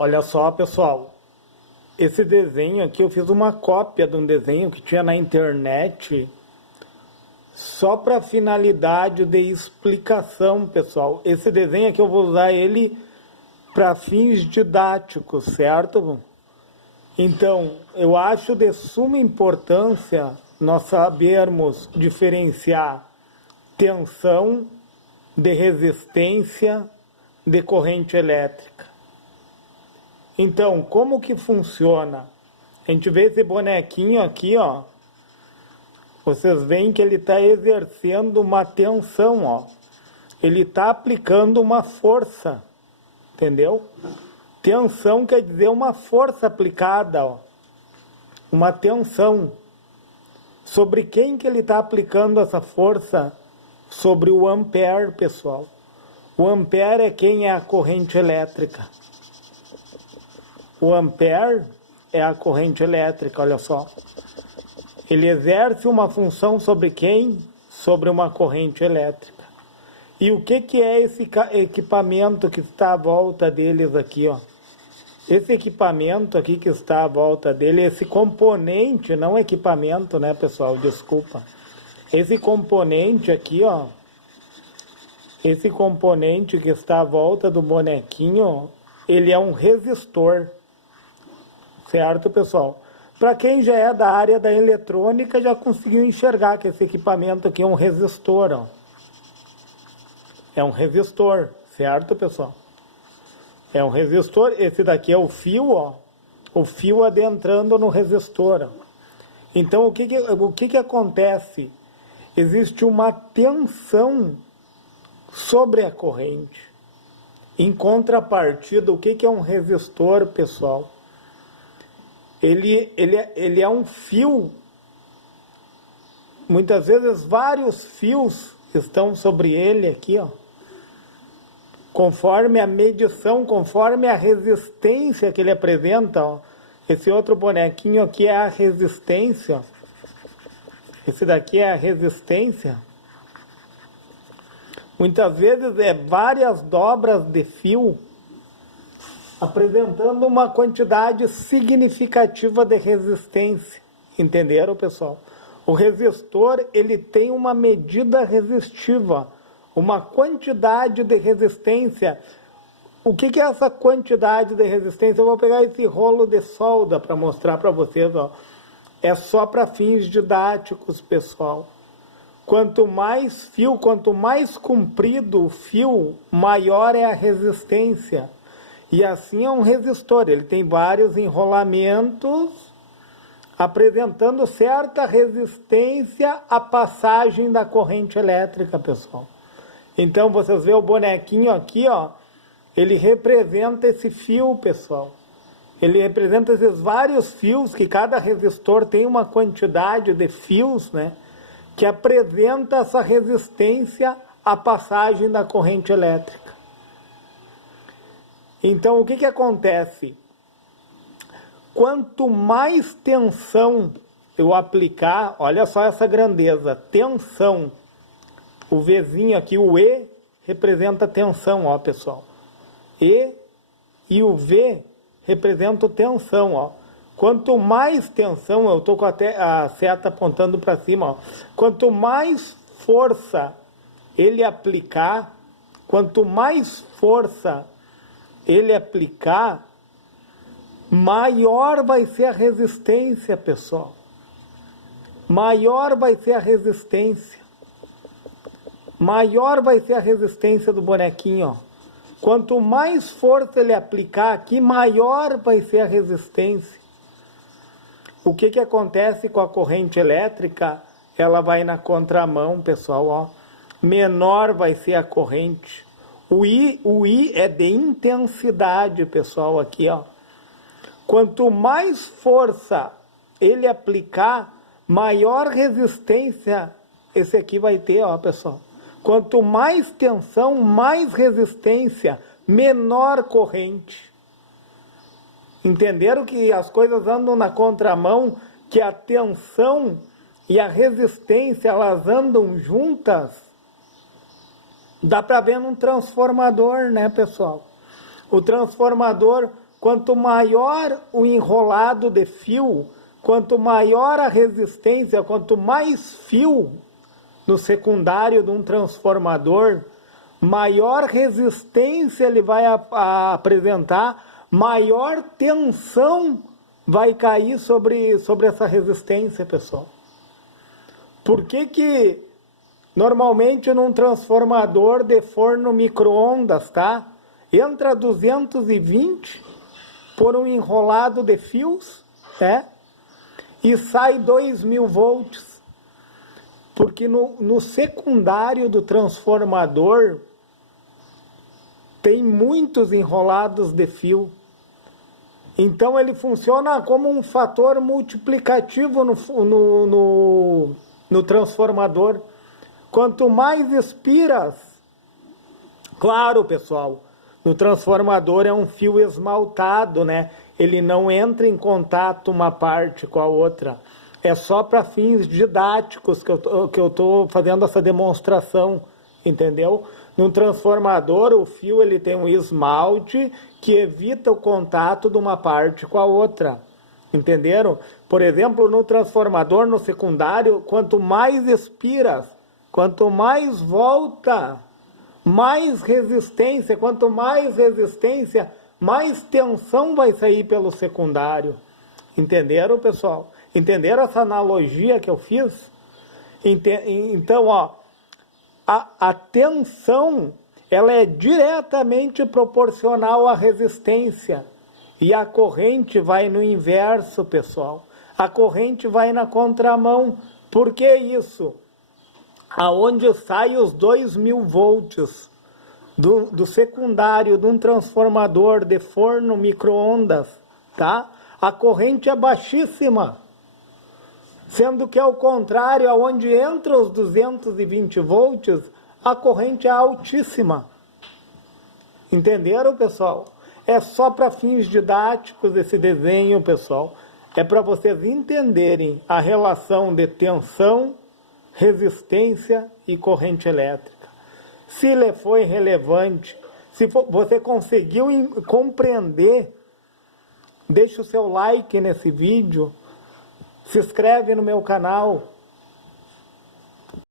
Olha só, pessoal. Esse desenho aqui, eu fiz uma cópia de um desenho que tinha na internet só para finalidade de explicação, pessoal. Esse desenho aqui eu vou usar ele para fins didáticos, certo? Então, eu acho de suma importância nós sabermos diferenciar tensão de resistência de corrente elétrica. Então, como que funciona? A gente vê esse bonequinho aqui, ó. Vocês veem que ele está exercendo uma tensão, ó. Ele está aplicando uma força, entendeu? Tensão quer dizer uma força aplicada, ó. Uma tensão. Sobre quem que ele está aplicando essa força? Sobre o ampere, pessoal. O ampere é quem é a corrente elétrica. O ampere é a corrente elétrica, olha só. Ele exerce uma função sobre quem? Sobre uma corrente elétrica. E o que é esse equipamento que está à volta deles aqui, ó? Esse equipamento aqui que está à volta dele, esse componente, não equipamento, né, pessoal? Desculpa. Esse componente aqui, ó. Esse componente que está à volta do bonequinho, ele é um resistor. Certo, pessoal? Para quem já é da área da eletrônica, já conseguiu enxergar que esse equipamento aqui é um resistor, ó. É um resistor, certo, pessoal? É um resistor, esse daqui é o fio, ó. O fio adentrando no resistor, ó. Então, o que acontece? Existe uma tensão sobre a corrente. Em contrapartida, o que é um resistor, pessoal? Ele é um fio. Muitas vezes vários fios estão sobre ele aqui, ó. Conforme a medição, conforme a resistência que ele apresenta, ó. Esse outro bonequinho aqui é a resistência. Esse daqui é a resistência. Muitas vezes é várias dobras de fio apresentando uma quantidade significativa de resistência. Entenderam, pessoal? O resistor, ele tem uma medida resistiva, uma quantidade de resistência. O que é essa quantidade de resistência? Eu vou pegar esse rolo de solda para mostrar para vocês, ó. É só para fins didáticos, pessoal. Quanto mais fio, quanto mais comprido o fio, maior é a resistência. E assim é um resistor, ele tem vários enrolamentos apresentando certa resistência à passagem da corrente elétrica, pessoal. Então, vocês veem o bonequinho aqui, ó, ele representa esse fio, pessoal. Ele representa esses vários fios, que cada resistor tem uma quantidade de fios, né, que apresenta essa resistência à passagem da corrente elétrica. Então, o que acontece? Quanto mais tensão eu aplicar, olha só essa grandeza, tensão. O Vzinho aqui, o E, representa tensão, ó, pessoal. E o V representa tensão, ó. Quanto mais tensão, eu estou com a seta apontando para cima, ó. Quanto mais força ele aplicar, quanto mais força ele aplicar, maior vai ser a resistência, pessoal. Maior vai ser a resistência. Maior vai ser a resistência do bonequinho, ó. Quanto mais força ele aplicar aqui, maior vai ser a resistência. O que acontece com a corrente elétrica? Ela vai na contramão, pessoal, ó. Menor vai ser a corrente. O I é de intensidade, pessoal, aqui, ó. Quanto mais força ele aplicar, maior resistência esse aqui vai ter, ó, pessoal. Quanto mais tensão, mais resistência, menor corrente. Entenderam que as coisas andam na contramão, que a tensão e a resistência, elas andam juntas? Dá para ver num transformador, né, pessoal? O transformador, quanto maior o enrolado de fio, quanto maior a resistência, quanto mais fio no secundário de um transformador, maior resistência ele vai apresentar, maior tensão vai cair sobre essa resistência, pessoal. Por que normalmente num transformador de forno micro-ondas, tá? Entra 220 por um enrolado de fios, né? E sai 2.000 volts. Porque no secundário do transformador tem muitos enrolados de fio. Então ele funciona como um fator multiplicativo no transformador. Quanto mais espiras, claro, pessoal, no transformador é um fio esmaltado, né? Ele não entra em contato uma parte com a outra. É só para fins didáticos que eu estou fazendo essa demonstração, entendeu? No transformador, o fio ele tem um esmalte que evita o contato de uma parte com a outra. Entenderam? Por exemplo, no transformador, no secundário, quanto mais espiras, quanto mais volta, mais resistência. Quanto mais resistência, mais tensão vai sair pelo secundário. Entenderam, pessoal? Entenderam essa analogia que eu fiz? Então, ó, a tensão ela é diretamente proporcional à resistência. E a corrente vai no inverso, pessoal. A corrente vai na contramão. Por que isso? Aonde sai os 2.000 volts do secundário de um transformador de forno micro-ondas, tá? A corrente é baixíssima. Sendo que ao contrário, aonde entra os 220 volts, a corrente é altíssima. Entenderam, pessoal? É só para fins didáticos esse desenho, pessoal. É para vocês entenderem a relação de tensão, resistência e corrente elétrica. Se ele foi relevante, se você conseguiu compreender, deixa o seu like nesse vídeo, se inscreve no meu canal,